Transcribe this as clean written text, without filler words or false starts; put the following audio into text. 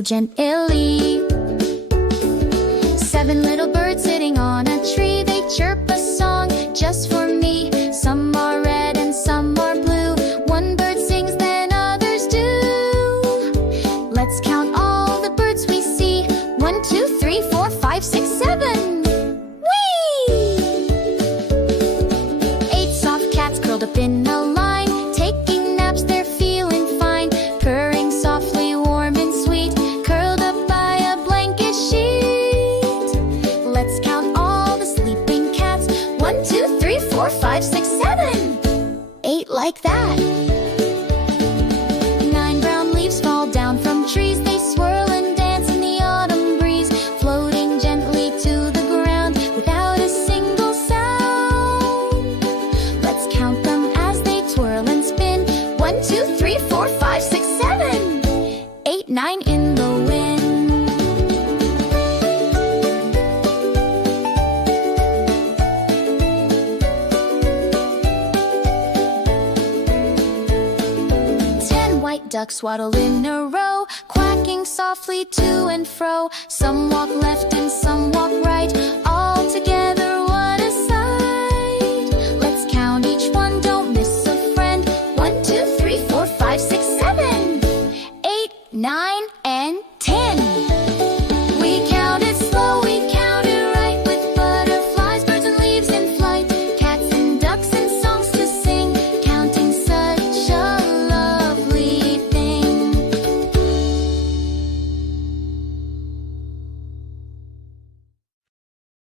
so gently. 7 little birds sitting on a tree, they chirp a song just for me. Some are red and some are blue. One bird sings, then others do. Let's count all the birds we see. 1, 2, 3, 4, 5, 6, 7. Whee! 8 soft cats curled up in a line, taking naps, they're feeling fine. Purring softly, warm and sweet, curled up by a blanket sheet. Let's count all the sleeping cats. 1, 2, 3, 4, 5, 6, 7. 8 like that. 9 brown leaves fall down from trees, they swirl and dance in the autumn breeze, floating gently to the ground without a single sound. Let's count them as they twirl and spin. 1, 2, 3, 4, 5, 6, 7. 8, 9 in the wind. 10 white ducks waddle in a row, quacking softly to and fro. Some walk left and some walk